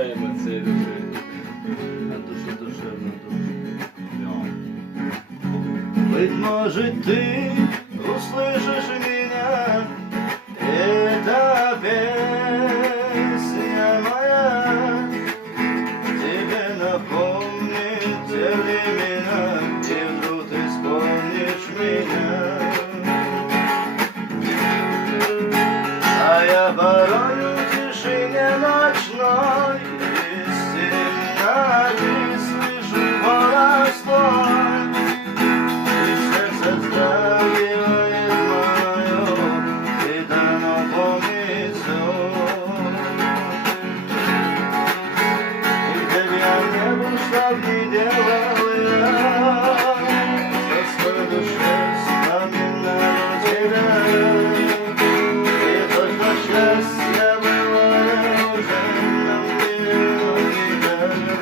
емоції дуже. На душе душевно дуже. Быть может, ты услышишь меня, это песня моя тебе напомнит времена, и вдруг ты вспомнишь меня. А я порою в тишине ночной из темноты слышу голос твой, и сердце вздрагивает мое, и давно помнит всё. И где б я не был, что б ни делал я, со своей душой вспоминаю тебя. Счастье было уже нам никогда.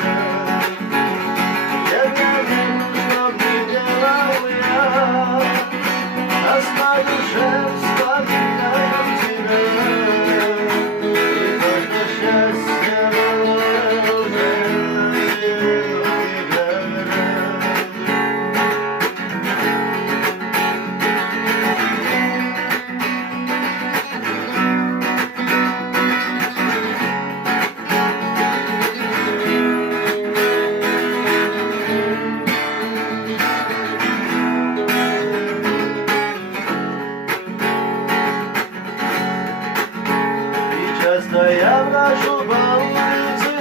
Я не знаю, что бы делал я, а с моей душе вспоминаю тебя. И только счастье было уже нам никогда. Часто я брожу по улице,